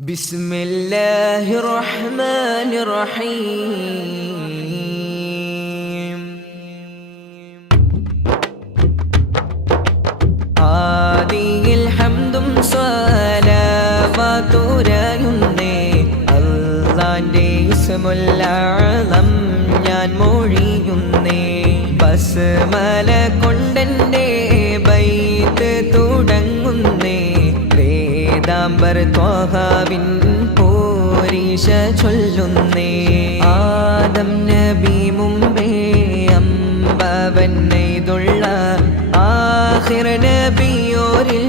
بسم الله الرحمن الرحيم ആദിയിൽ ഹംദും സ്വലാവാത്തുരയുന്നേ അല്ലാന്റെ ഇസ്മുൽ അഅ്ലം ഞാൻ മൊഴിയുന്നേ ബസ്മല കൊണ്ടെന്റെ ബൈത്ത് തുടങ്ങുന്നേ വേദാംബർ ത്വാഹാവിൻ പോരീശ ചൊല്ലുന്നേ ആദം നബി മുമ്പേ അമ്പവൻ നെയ്തുള്ള ആഖിർ നബിയോരിൽ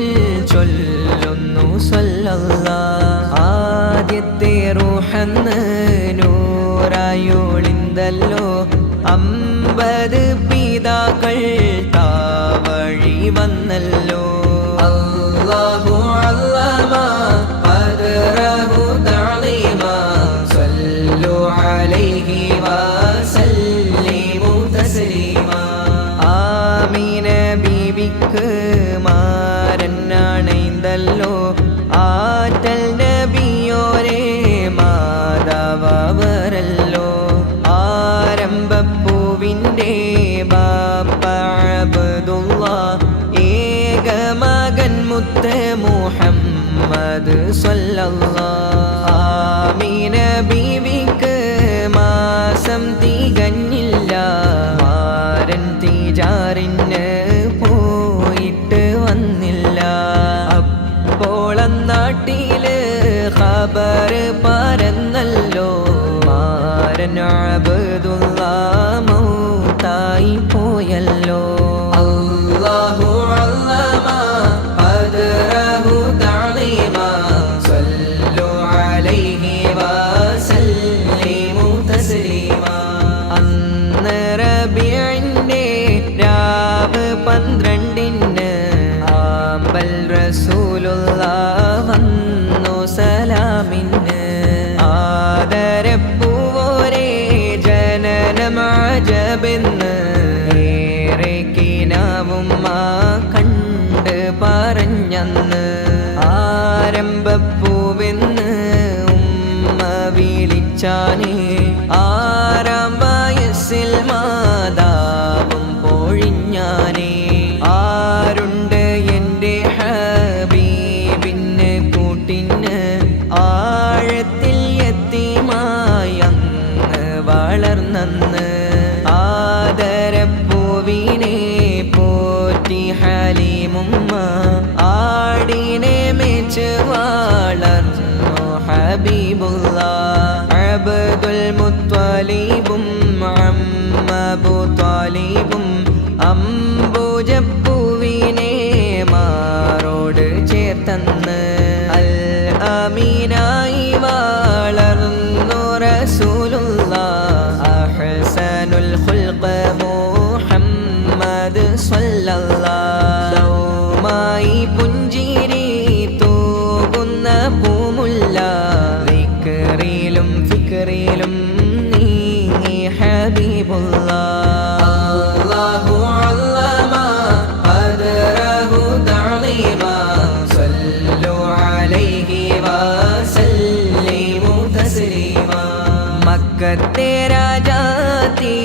ചൊല്ലുന്നു സ്വല്ലല്ലാഹ് ആദ്യത്തെ റൂഹന്ന് നൂറായോളിന്തല്ലോ 50 പിതാക്കൾ താവഴി വന്നല്ലോ അല്ലാഹു അല്ലമ ഖദ്റഹു തഅലീമ സല്ലു അലൈഹി വസല്ലിമു തസ്ലീമ ആമീന ബീവിക്ക് മാരനാണെന്തല്ലോ ആറ്റൽ നബിയോരെ മാതാവരല്ലോ ആരംഭപ്പൂവിൻ്റെ ബാപ്പ അബ്ദുല്ലാഹ് ഏകമകൻ മുത്ത് മുഹമ്മദ് സ്വല്ലല്ലാഹ് ആമീന ബീവിക്ക് മാസം തികഞ്ഞില്ല മാരൻ തിജാറിന് പോയിട്ട് വന്നില്ല അപ്പോൾ നാട്ടില് ഖബർ പരന്നല്ലോ മാരൻ അബ്ദുല്ലാഹ് മൗതായി പോയല്ലോ അല്ലാഹു അല്ലമ ഖദ്റഹു തഅലീമ സല്ലു അലൈഹി വസല്ലിമു തസ്ലീമ അന്ന് റബീഇന്റെ രാവ് 12-ന് ആമ്പൽ റസൂലുള്ളാഹ് വന്നു സലാമിന് ആദരപ്പൂവോരെ ജനനം അജബെന്ന് ഏറെ കിനാവുമ്മ കണ്ട് പറഞ്ഞന്ന് ആരംഭപ്പൂവെന്ന് ഉമ്മ വിളിച്ചാനേ ആറാം വയസ്സിൽ മാതാവും പൊഴിഞ്ഞാനേ ആരുണ്ട് എൻ്റെ ഹബീബിന് കൂട്ടിന് ആഴത്തിൽ യതീമായി അങ്ങ് വളർന്നന്ന് ആദരപ്പൂവിനെ പോറ്റി ഹലീമുമ്മ ആടിനെ മേച്ച് വളർന്നു ഹബീബുല്ലാഹ് അബ്ദുൽ മുത്വലിബും അമ്മബു താലിബും അംബുജപ്പൂവിനെ മാറോട് ചേർത്തന്ന് അൽ അമീനായി വളർന്നു റസൂലുള്ളാഹ് അഹ്സനുൽ ഖുൽഖ് മുഹമ്മദ് സ്വല്ലല്ലാഹ് ലൗമായി പുഞ്ചിരി തൂകുന്ന പൂമുല്ല ദിക്റിലും ഫിക്റിലും നീങ്ങി ഹബീബുല്ലാഹ് അല്ലാഹു അല്ലമ ഖദ്റഹു തഅലീമ സല്ലു അലൈഹി വസല്ലിമു തസ്ലീമ മക്കത്തെ രാജാത്തി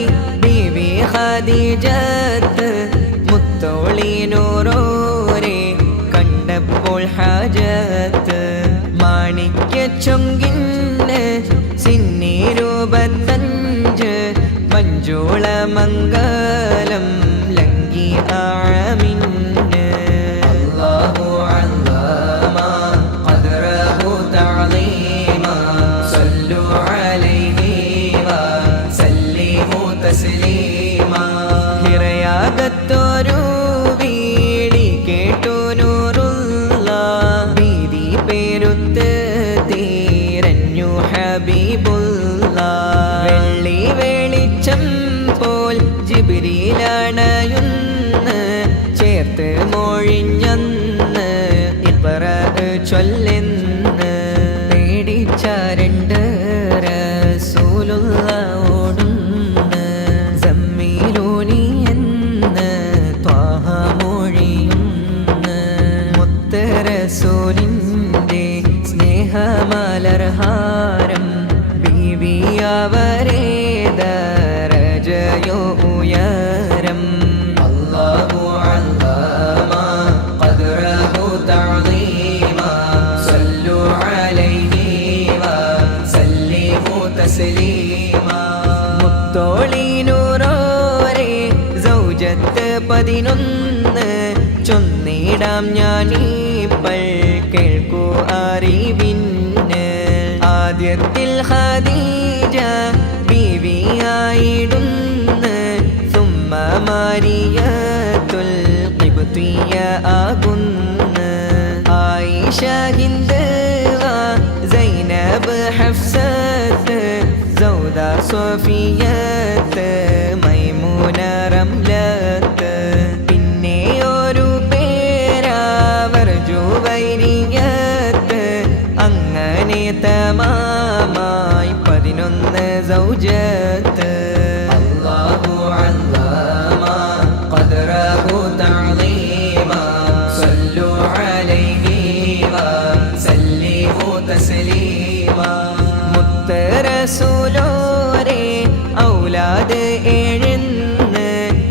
ബീവി ഖദീജത്ത് മുത്തോളിനൂറോരെ കണ്ടപ്പോൾ ഹാജത്ത് മാണിക്യച്ചൊങ്കിന് സിന്നീരൂപത്തഞ്ച് മഞ്ജുള മംഗലം ലങ്കി ആമിന് അല്ലാഹു അല്ലമ ഖദ്റഹു തഅലീമ സല്ലു അലൈഹി വസല്ലിമു തസ്ലീമ ഹിറയാകത്തൊരു വീടി കേട്ടു നൂറുല്ലാഹ് വീതി പേരുത്ത് തീരഞ്ഞു ഹബീബുല്ലാഹ് വെള്ളി വെളിച്ചം പോൽ ജിബ്രീലണയുന്ന് ചേർത്ത് മൊഴിഞ്ഞന്ന് ഇബ്റ ചൊല്ലെന്ന് പേടിച്ച രണ്ട് റസൂലുള്ളാഹ് ഓടുന്ന് സമ്മീലൂനി എന്ന് ത്വാഹ മൊഴിയുന്ന് മുത്ത് റസൂലിൻ്റെ സ്നേഹമാ പതിനൊന്ന് ചൊന്നിടാം ഞാനീപ്പൾ കേൾക്കൂ അറിവിന്. ആദ്യത്തിൽ ഖദീജ ബീവിയായിടുന്ന്, സുമ്മ മാരിയത്തുൽ ഖിബ്തിയ ആകുന്ന്. ആയിഷ, ഹിന്ദ്, സൈനബ്, ഹഫ്സത്ത്, സൗദ, സഫിയത്ത്, മൈമൂന, റംലത്ത്. പിന്നെ ഒരു പേരാവർ ജുവൈരിയത്ത്. അങ്ങനെ തമാമായി 11 സൗജത്ത്. അല്ലാഹു അല്ലമ ഖദ്റഹു തഅളീമാ, സല്ലു അലൈഹി വസല്ലിമു തസ്ലീമാ. മുത്ത് റസൂലോരേ ഔലാദ് 7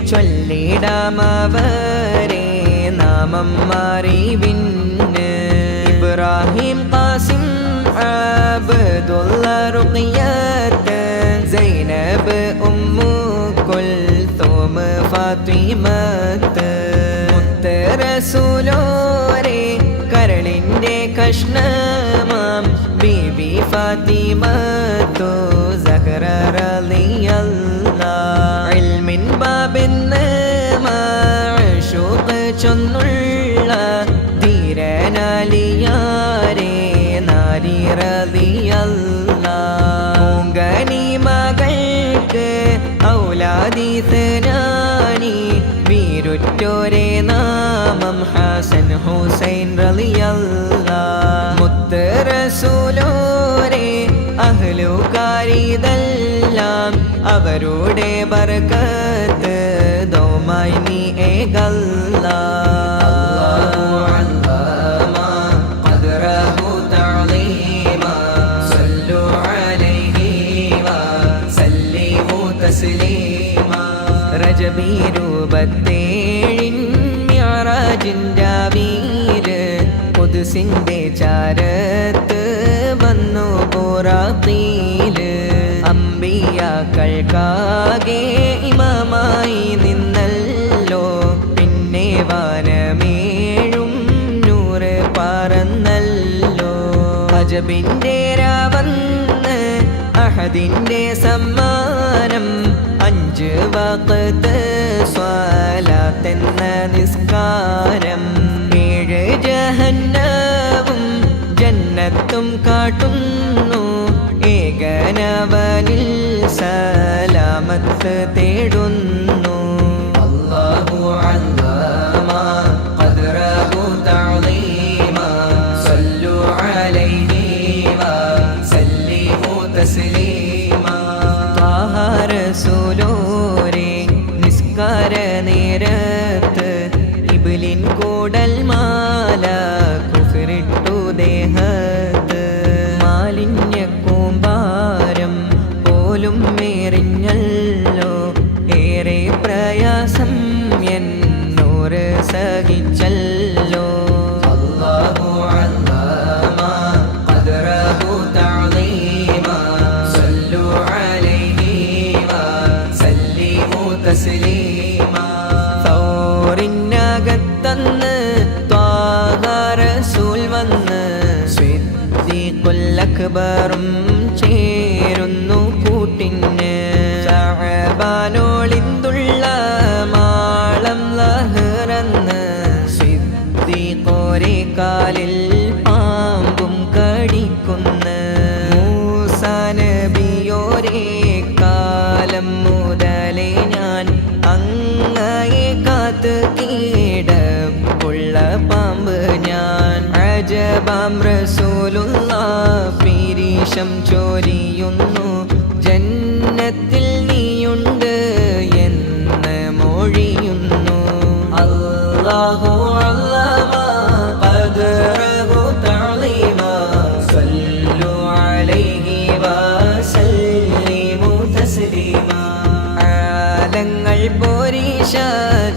ചൊല്ലിടാമവരെ നാമം അറിവിന്. ഇബ്രാഹിം, ഖാസിം, അബ്ദുള്ള, റുഖിയത്ത്, സൈനബ്, ഉമ്മു കുൽഥൂം, ഫാത്തിമത്ത്. മുത്ത് റസൂലോരേ കരളിൻ്റെ കഷ്ണമാം ബീബി ഫാത്തിമത്തു സഹറ റളിയല്ലാഹ്. ഇൽമിൻ ബാബെന്ന് മഅ്ശൂഖ് ചൊന്നുള്ള ധീരനാലിയാരേ നാരി റളിയല്ലാഹ്. പൂങ്കനി മകൾക്ക് ഔലാദിസ്നാനി, വീരുറ്റോരേ നാമം ഹസൻ ഹുസൈൻ റളിയല്ലാഹ്. മുത്ത് റസൂലോരേ അഹ്ലുകാരിതെല്ലാം അവരുടെ ബർക്കത്ത് ദോമായി നീ ഏകല്ലാഹ്. അല്ലാഹു അല്ലമ ഖദ്റഹു തഅളീമാ, സല്ലു അലൈഹി വസല്ലിമു തസ്ലീമാ. റജബി 27 മിഅ്റാജിൻ്റെ വീര് ഖുദ്സിൻ്റെ ചാരത്ത് വന്നു ബുറാഖീല്. അമ്പിയാക്കൾക്കാകെ ഇമാമായി നിന്നല്ലോ, പിന്നെ വാനമേഴും നൂറ് പറന്നല്ലോ. അജബിൻ്റെ രാവന്ന് അഹദിൻ്റെ സമ്മാനം, 5 വഖ്ത് സ്വലാത്തെന്ന നിസ്കാരം. 7 ജഹന്നവും ജന്നത്തും കാട്ടുന്നു, ഏകനവനിൽ സലാമത്ത് തേടുന്നു. അല്ലാഹു അല്ലമ ഖദ്റഹു തഅളീമാ, സല്ലു അലൈഹി വസല്ലിമു തസ്ലീമാ. ത്വാഹ റസൂലോരേ നിസ്കാര നേരത്ത് ഇബ്ലിൻ കൂടൽ മാല കുഫ്രിട്ടു ദേഹത്ത്. മാലിന്യ കൂമ്പാരം പോലും എറിഞ്ഞല്ലോ, ഏറെ പ്രയാസം എന്നോര് സഹിച്ചല്ലോ. അല്ലാഹു അല്ലമ ഖദ്റഹു തഅളീമാ, സല്ലു അലൈഹി വസല്ലിമു തസ്ലീമാ. സൗറിനകത്തന്ന് ത്വാഹ റസൂൽ വന്ന്, സിദ്ദീഖുൽ അക്ബറും ചേരുന്നു കൂട്ടിന്. ശഅബാനോളിന്തുള്ള മാളം ലഹ്റന്ന്, സിദ്ദീഖോരേ കാലിൽ പാമ്പും കടിക്കുന്ന്. മൂസാ നബിയോരേ കാലം മുതലേ ഞാൻ അങ്ങയെ കാത്ത് കീടപ്പുള്ള പാമ്പ് ഞാൻ. അജബാം റസൂലുള്ളാഹ് പീരീശം ചൊരിയുന്നു, ജന്നത്തിൽ നീയുണ്ട് എന്ന് മൊഴിയുന്നു. അല്ലാഹു അല്ലമ ഖദ്റഹു തഅളീമാ, സല്ലു അലൈഹി വസല്ലിമു തസ്ലീമാ. ആലങ്ങൾ പോരീശ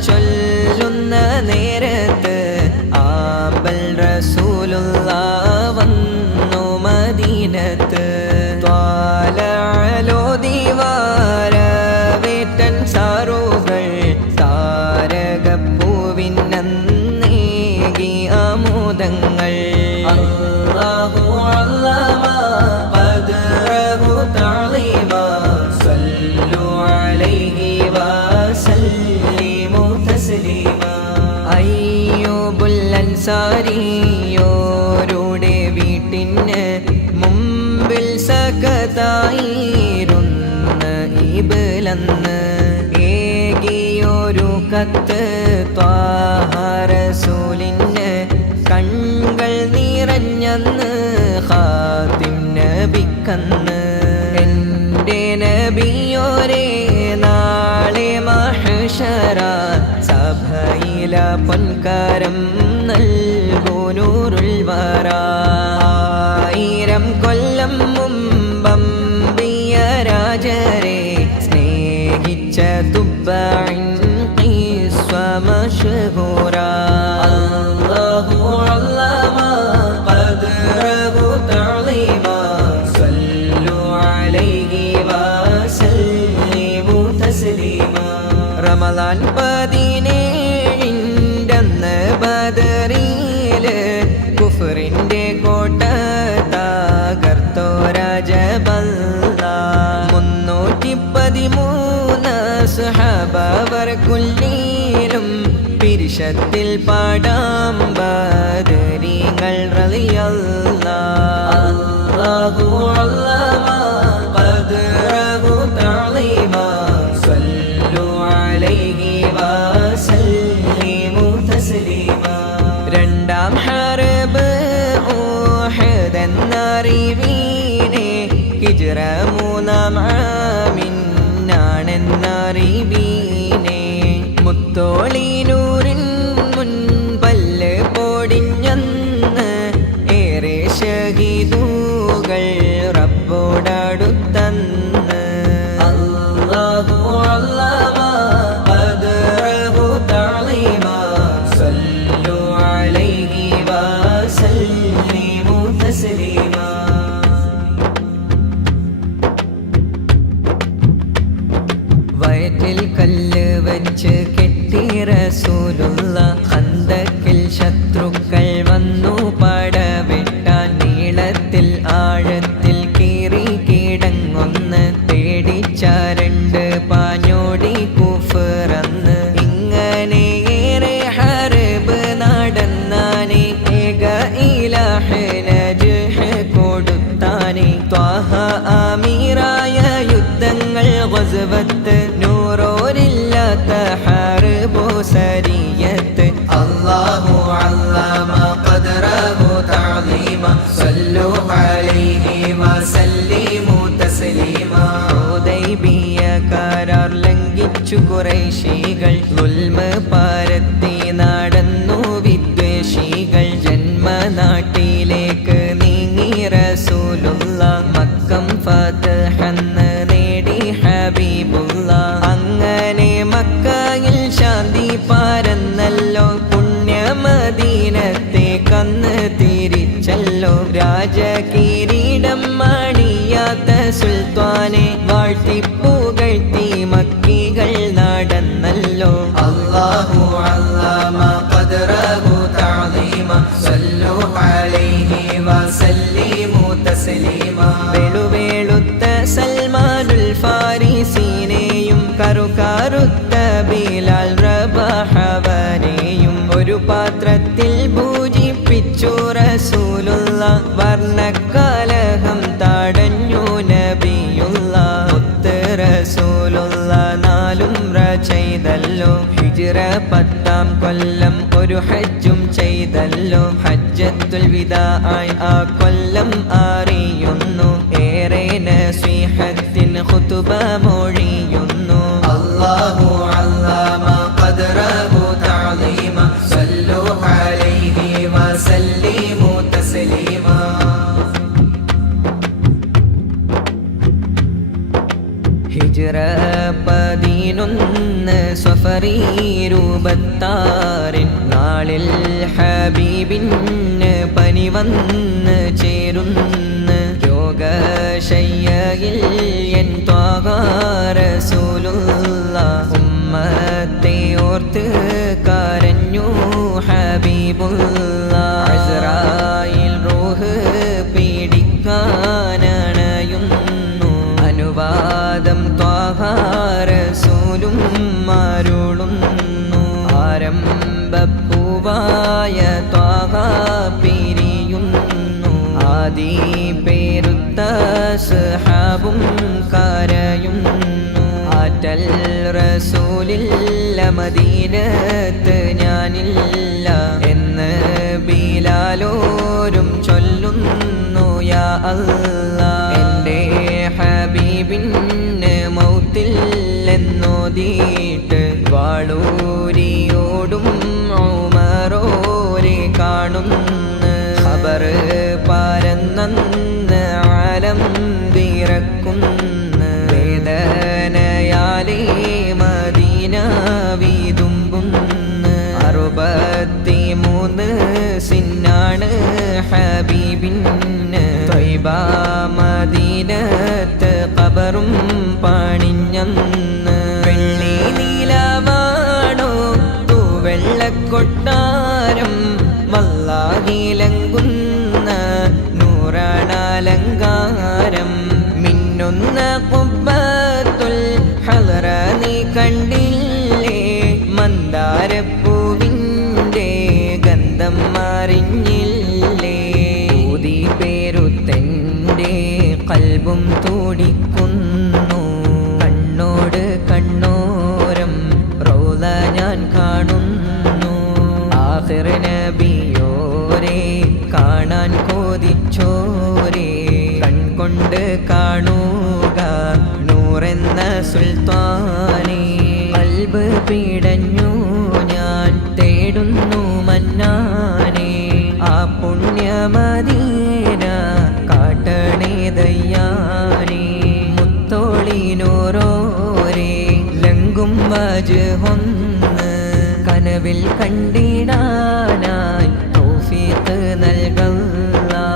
ചൊല്ലുന്ന നേരത്ത് ആബൽ റസൂലുള്ളാഹ് വന്നു മദീനത്ത്. ത്വാലഅലോ ദിവാരവേറ്റൻ സാറുകൾ താരക മുമ്പിൽ സകതായിരുന്ന ഇബ്ലന്ന് ഏകിയൊരു കത്ത് ത്വാഹ റസൂലിന് കൺകൾ നിറഞ്ഞന്ന് ഖാതിം നബിക്കന്ന് എൻ്റെ നബിയോരേ നാളെ മഹ്ശറ സഭയില പൊൻകരം നൽകുനൂറുൽ വറ 1000 കൊല്ലം മുമ്പമ്പിയ രാജരെ സ്നേഹിച്ച തുബ്ബഇൻ ഖിസ്വ മശ്ഹൂറ അല്ലാഹു അല്ലമ ഖദ്റഹു തഅലീമ സല്ലു അലൈഹി വസല്ലിമു തസ്ലീമ റമളാൻ 17 ബദറില് കുഫറിന്റെ കോട്ട തകർത്തോരാജബല്ല 313 സഹബവർ കുല്ലിലും പിരിശത്തിൽ പാടാം ബദരീങ്ങൾ റളിയല്ലാഹ് അല്ലാഹു അല്ലമ ഖദ്റഹു തഅലീമ സല്ലു അലൈഹി വസല്ലിമു തസ്ലീമ രണ്ടാം ഹർബ് ഉഹദ് എന്നറിവീനെ ഹിജ്റ 3-ാം ആമിനാണെന്നറിവീനെ മുത്തോളിനൂറിൻ മുൻപല്ല് പൊടിഞ്ഞന്ന് ഏറെ ഷഹീദുകൾ റബ്ബോടടുത്തന്ന് അല്ലാഹു അല്ലമ ഖദ്റഹു തഅലീമ സല്ലു അലൈഹി വസല്ലിമു തസ്ലീമ വയറ്റിൽ കല്ല് വച്ച് കെട്ടി റസൂലുള്ള ഖന്തക്കിൽ ശത്രുക്കൾ വന്നു പടവെട്ടാൻ നീളത്തിൽ ആഴത്തിൽ കീറി കിടങ്ങൊന്ന് പേടിച്ച 2 പാഞ്ഞോടി കുഫറന്ന് ഇങ്ങനെ ഏറെ ഹർബ് നടന്നാനെ ഏക ഇലാഹ് നജ്ഹ് കൊടുത്താനെ ത്വാഹ അമീറായ യുദ്ധങ്ങൾ ഗസ്വത്ത് നൂറോരില്ലാത്ത ഹർബു സരിയത്ത് അല്ലാഹു അല്ലമ ഖദ്റഹു തഅലീമ സല്ലു അലൈഹി വസല്ലിമു തസ്ലീമ ഹുദൈബിയ കരാർ ലംഘിച്ചു ഖുറൈശികൾ ദുൽമ പരത്തി നടന്നു വിദ്വേഷികൾ ജന്മനാട്ടിലേക്ക് നീങ്ങി റസൂലുള്ള മക്കം ഫതഹന്ന് നേടി ഹബീബുള്ള അങ്ങനെ മക്കയിൽ ശാന്തി പരന്നല്ലോ പുണ്യമദീനത്തെ കന്ന് തിരിച്ചല്ലോ രാജകിരീടം മണിയാത്ത സുൽത്താനെ വാഴ്ത്തിപ്പുകഴ്ത്തി മക്കികൾ നടന്നല്ലോ അല്ലാഹു അല്ലമ ഖദ്റഹു തഅലീമ സല്ലു അലൈഹി വസല്ലിമു തസ്ലീമ വെളുവേളുത്ത സൽമാനുൽ ഫാരിസിനെയും കറുകറുത്ത ബിലാൽ റബാഹവനെയും ഒരു പാത്രത്തിൽ ഭൂജിപ്പിച്ചു റസൂലുള്ള വർണ്ണക്കലഹം തടഞ്ഞു നബിയുള്ള മുത്ത് റസൂലുള്ള 4 ചെയ്തല്ലോ ഹിജ്റ 10-ാം കൊല്ലം ഒരു ഹജ്ജും ചെയ്തല്ലോ ഹജ്ജത്തുൽ വിദാഅ് ആ കൊല്ലം അറിയുന്നു ഏറെ നസീഹത്തിൻ ഖുതുബ മൊഴിയുന്നു അല്ലാഹു അല്ലമ ഖദ്റഹു തഅലീമ സല്ലു അലൈഹി വസല്ലിമു തസ്ലീമ ഹിജ്റ 11 സഫറി 26 നാളിൽ ഹബീബിന് പനി വന്ന് ചേരുന്ന രോഗശയ്യയിൽ എൻ ത്വാഹ റസൂലുള്ള ഉമ്മത്തെ ഓർത്ത് കരഞ്ഞു ഹബീബുള്ള അസ്റായിൽ റൂഹ് പീഡിക്കാനണയുന്നു അനുവാദം ത്വാഹ റസൂലും അരുളുന്നു ആരംഭപ്പൂവായ ത്വാഹ പിരിയുന്നു ആദി പേരുത്ത സഹാബും കരയുന്നു. ആറ്റൽ റസൂലില്ല മദീനത്ത് ഞാനില്ല എന്ന് ബിലാലോരും ചൊല്ലുന്നു. യാ അല്ലാ എൻ്റെ ഹബീബിന് മൗത്തില്ലെന്നോതിയിട്ട് വാളൂരിയോടും ഉമറോരെ കാണുന്നു. ഖബർ പരന്നന്ന് ആലം വിറക്കുന്നു. വേദനയാലേ മദീന വീതുമ്പുന്നു. 63 സിന്നാണ് ഹബീബിന്. ത്വയ്ബ മദീനത്ത് ഖബറും പണിഞ്ഞന്ന്. വെള്ളി നീലമാണോ തൂവെള്ളക്കൊട്ടാരം വല്ലാഹിലങ്കുന്ന നൂറാണലങ്കാരം. മിന്നുന്ന ഖുബ്ബത്തുൽ ഹളറ നീ കണ്ടില്ലേ? മന്ദാരപ്പൂവിൻ്റെ ഗന്ധം അറിഞ്ഞില്ലേ? ഊതി പേരുത്തെൻ്റെ കൽബും തുടിക്കുന്നു. കണ്ണോട് കണ്ണോരം റൗള ഞാൻ കാണുന്നു. ആഖിർ നബിയോരെ കാണാൻ കൊതിച്ചോരെ കൺകൊണ്ട് കാണുക നൂറെന്ന സുൽത്താനെ. കൽബ് പിടഞ്ഞു ഞാൻ തേടുന്നു മന്നാനെ. ആ പുണ്യമദീന കാട്ടണേ ദയ്യാനെ. മുത്തോളിനോരോരെ ലങ്കും വജ്ഹൊന്ന് കനവിൽ കണ്ടിടാനായി തൗഫീഖ് നൽകല്ലാ.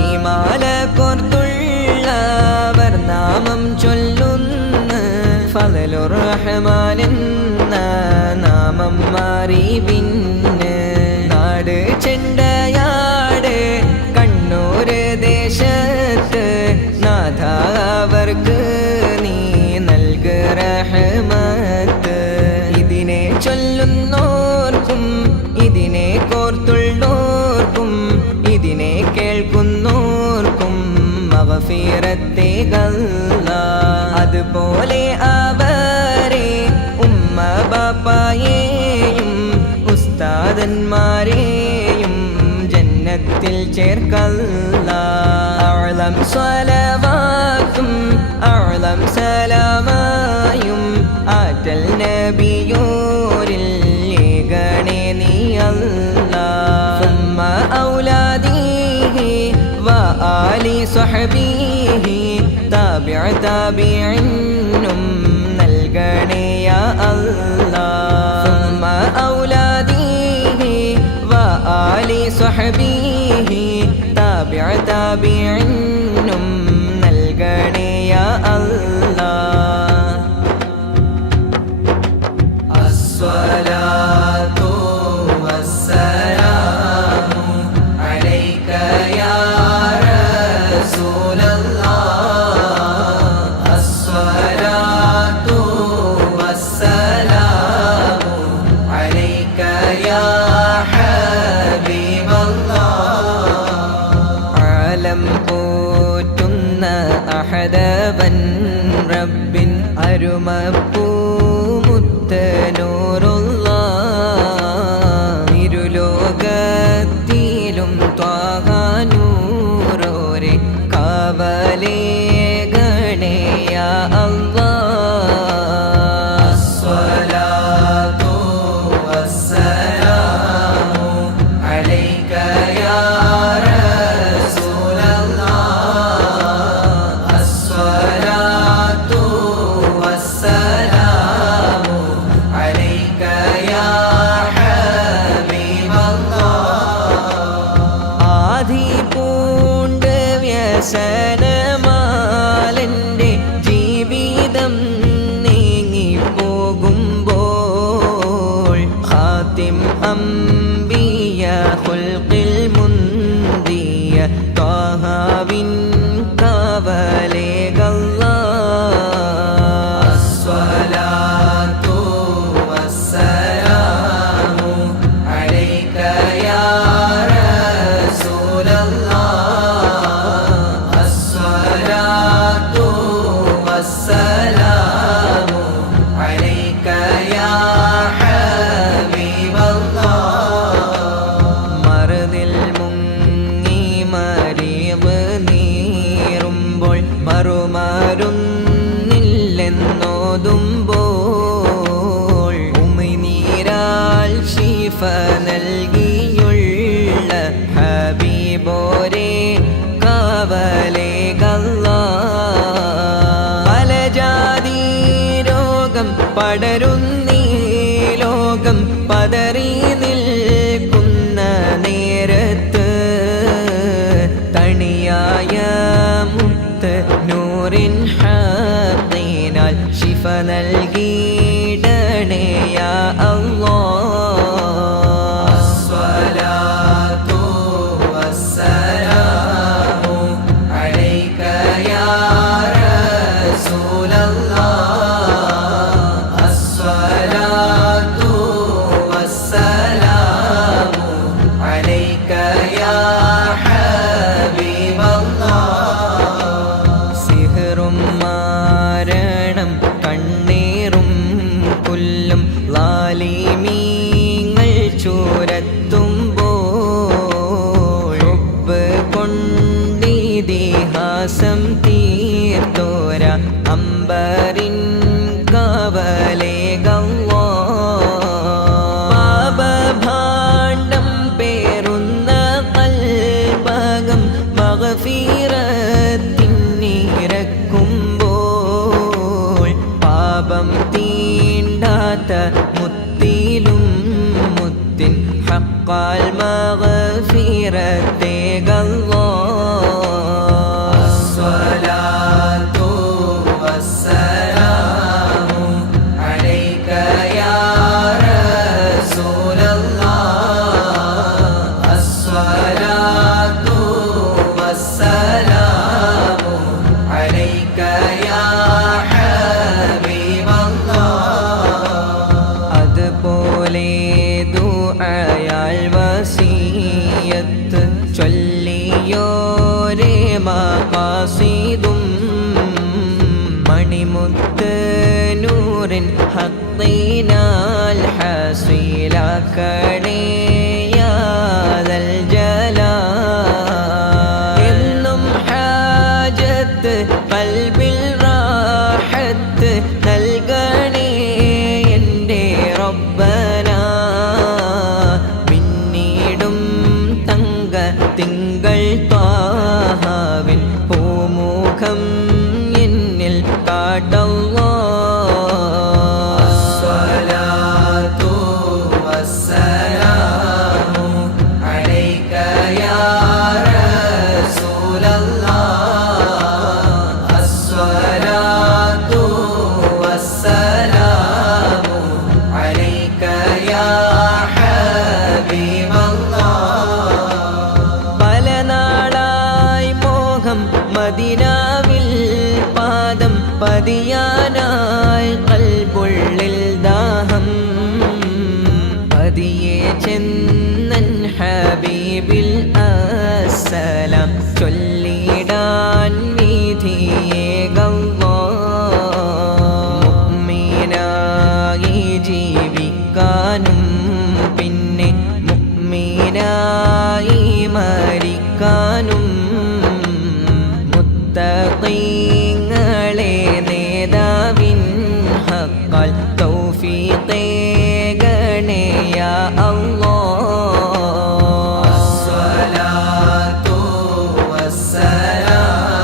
ഈ മാല കോർത്തുള്ളവർ നാമം ചൊല്ലുന്നു. ഫളലുർ റഹ്മാൻ എന്ന നാമം മാറി പിന്നെ. നാട് ചെണ്ടയാട് കണ്ണൂർ ദേശത്ത് നാഥ അവർക്ക് നീ നൽക റഹ്മത്ത്. ഇതിനെ ചൊല്ലുന്നോർക്കും ഇതിനെ കോർത്തുള്ളോർക്കും ഇതിനെ കേൾക്കുന്നോർക്കും മഗ്ഫിറത്തേകല്ലാ. അതുപോലെ അവരെ ഉമ്മ ബാപ്പായെയും ഉസ്താദന്മാരെയും ജന്നത്തിൽ ചേർക്കല്ലാ. അഅ്ലം സ്വലവാത്തും അഅ്ലം സലാമായും ആറ്റൽ നബിയോരിൽ ഏകണേ നീ അല്ലാ. സുമ്മ ഔലാദിഹി വ ആലി സ്വഹബിഹി താബിഅ താബിഇനും നൽകണേ യാ അല്ലാ. സുമ്മ ഔലാദിഹി വ ആലി സ്വഹബിഹി താബിഅ താബിഇനും നൽകണേ യാ അല്ലാ. അസ്സലാത്തു വസ്സലാമു അലൈക യാ റസൂലല്ലാഹ്. അസ്സലാത്തു വസ്സലാമു അലൈക യാ ഹബീബല്ലാഹ്. ആലം പോറ്റുന്ന അഹദവൻ റബ്ബിൻ അരുമപ്പൂമുത്തനൂറുല്ലാഹ്. ഇരുലോകത്തിലും ത്വാഹ നൂറോരെ കാവലേ ഗണേ യാ അല്ലാഹ്. അസ്സലാത്തു വസ്സലാമു അലൈക യാ റസൂലല്ലാഹ്. അസ്സലാത്തു വസ്സലാമു അലൈക ഹൈബ് നീറുമ്പോൾ മറുമാറുന്നില്ലെന്നോതുമ്പോൾ ഉമിനീരാൽ ശിഫ നൽകിയുള്ള ഹബീബോരെ കാവലേകല്ലാ. പലജാതി രോഗം പടരുന്നീ ലോകം പതറി നിൽക്കുന്ന നേരത്ത് തണിയായ മുത്ത് നൂറിൻ ഹഖീനാൽ ശിഫ നൽകിയിടണേ യാ അല്ലാഹ്. അസ്സലാത്തു വസ്സലാമു അലൈക യാ റസൂലല്ലാഹ്. അസ്സലാത്തു വസ്സലാമു അലൈക യാ ഹബീബല്ലാഹ്. സിഹ്റും മാരണം കണ്ണീറും പുല്ലും ലാലിമീങ്ങൾ ചൂരത്തുമ്പോൾ ഹുബ്ബ് കൊണ്ടിതിഹാസം തീർത്തോര അമ്പരിൻ കാവലേകല്ലാഹ്. പാപഭാണ്ഡം പേറുന്ന കൽബകം മഗ്ഫിറത്തിനിരക്കുമ്പോൾ പാപം തീണ്ടാത്ത മുത്തിലും മുത്തിൻ ഹഖാൽ മഗ്ഫിറത്തേകല്ലാഹ്. അസ്സലാത്തു വസ്സലാമു അലൈക യാ റസൂലല്ലാഹ്. അസ്സലാത്തു വസ്സലാമു അലൈക യാ ഹബീബല്ലാഹ്. അതുപോലെ ദുആയാൽ വസിയത്ത് ചൊല്ലിയോരേ മഖാസിദും മണിമുത്ത് നൂറിൻ ഹഖീനാൽ ഹസീലാക്കണേ യാ ദൽ ജലാൽ. എന്നും ഹാജത്ത് ഖൽബിൽ റാഹത്ത് നൽകണേ എൻ്റെ റബ്ബനാ. പിന്നീടും തങ്ക തിങ്കൾ ത്വാഹാവിൻ പൂമുഖം എന്നിൽ കാട്ടല്ലാഹ്. അസ്സലാത്തു വസ്സലാമു അലൈക യാ റസൂലല്ലാഹ്. അസ്സലാത്തു വസ്സലാമു അലൈക യാ ഹബീബല്ലാഹ്. പല നാളായി മോഹം മദീനാവിൽ പാദം പതിയാനായി ഖൽബുള്ളിൽ ദാഹം. പതിയെ ചെന്നൻ ഹബീബിൽ അസ്സലാം ചൊല്ലിടാൻ വിധിയേകല്ലാഹ്. മുഅ്മിനായി ജീവിക്കാനും പിന്നെ മുഅ്മിനായി മരിക്കാനും മുത്തഖീങ്ങളെ നേതാവിൻ ഹഖാൽ തൗഫീഖേകണേ യാ അല്ലാഹ്. അസ്സലാത്തു വസ്സലാമു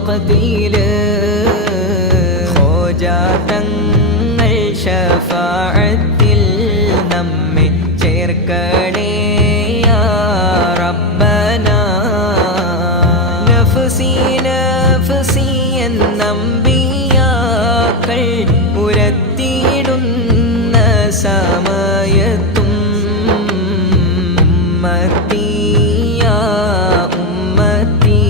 വഖതില് ഖോജാ തങ്ങൾ ശഫാഅത്തിൽ നമ്മെ ചേർക്കണേ യാ റബ്ബനാ. നഫ്സി നഫ്സി എന്നമ്പിയാക്കൾ ഉരത്തിയിടുന്ന സമയത്തും ഉമ്മത്തി യാ ഉമ്മത്തി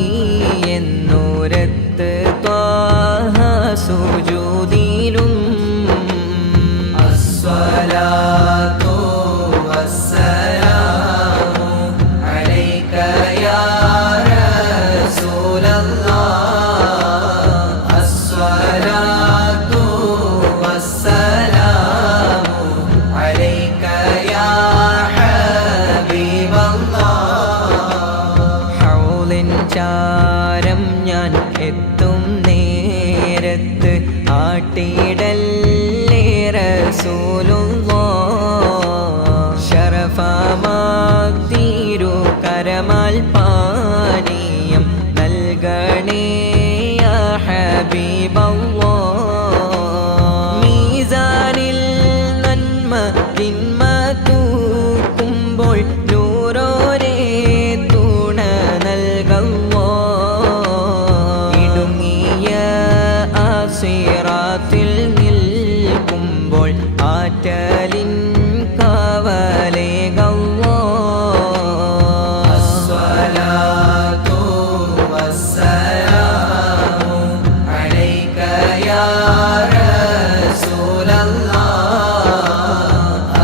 എന്നൂരത്ത് ത്വാഹ സുജൂദിലും അസ്സലാത്തു വസ്സലാമു അലൈക യാ റസൂലല്ലാഹ്. അസ്സലാത്തു വസ്സലാമു അലൈക യാ ഹബീബല്ലാഹ്. ഹൗലിൻ ചാരം ഞാൻ എത്തും നേരത്ത് ആട്ടിടല്ലേ റസൂലുള്ളാഹ്. ശറഫമാക്തിരു കരമാൽ പാനീയം നൽകണേ യാ ഹബീബല്ലാഹ്. മീസാനിൽ നന്മ തിന്മ തൂക്കുമ്പോൾ നൂറോരേ തുണ നൽകല്ലാഹ്. ഇടുങ്ങിയ ആ സിറാത്തിൽ നിൽക്കുമ്പോൾ ആറ്റലിൻ കാവലേകല്ലാഹ്. അസ്സലാത്തു വസ്സലാമു അലൈക യാ റസൂലല്ലാഹ്.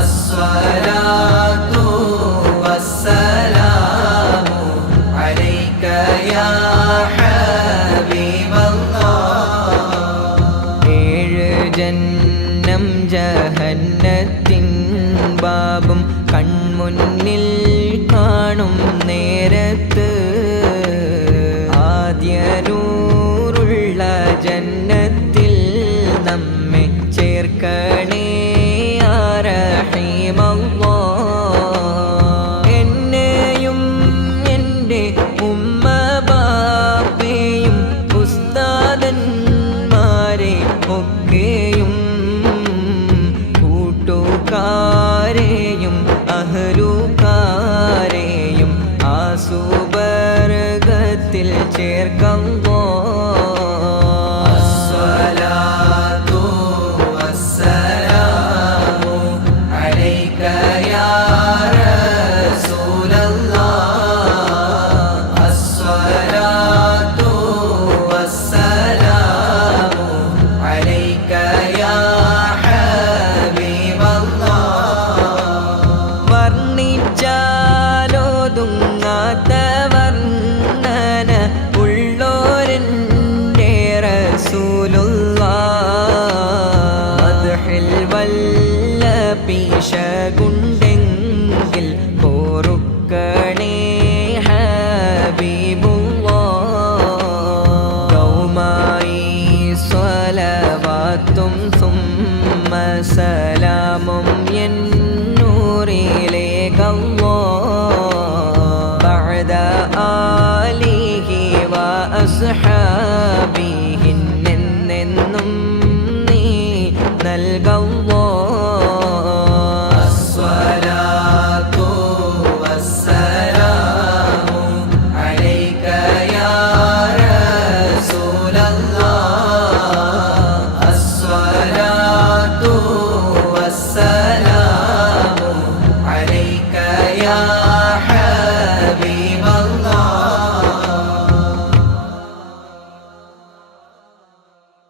അസ്സലാത്തു വസ്സലാമു അലൈക യാ ഹബീബല്ലാഹ്. ഏഴ് ജന്നം ജഹന്നത്തിൻ ബാബും കൺമുന്നിൽ കാണും നേരത്ത് ആദ്യനൂറുള്ള ജന്നത്തിൽ നമ്മെ ചേർക്കണേ യാ റഹീമല്ലാഹ്. എന്നെയും എൻ്റെ ഉമ്മ ബാപ്പയെയും ഉസ്താദന്മാരെ ഒക്കെയും കൂട്ടുകാരെയും അഹ്ലുകാരെയും ആ സുബർഗത്തിൽ ചേർക്കല്ലാഹ്. അസ്സലാത്തു വസ്സലാമു അലൈക യാ റസൂലല്ലാഹ്. അസ്സലാത്തു വസ്സലാമു അലൈക യാ ഹബീബല്ലാഹ്. വർണ്ണിച്ചാലോതുങ്ങാത്ത വർണ്ണന ഉള്ളോരെൻ്റെ റസൂലുള്ളാഹ്. മദ്ഹിൽ വല്ല പിശകുണ്ടെങ്കിൽ പൊറുക്കണേ ഹബീബുള്ളാഹ്. ഗൗമായി സ്വലവാത്തും സുമ്മ സലാമും എന്നൂറിലേകല്ലാഹ്. ബഅദ ആലിഹി വ അസ്ഹാബിഹി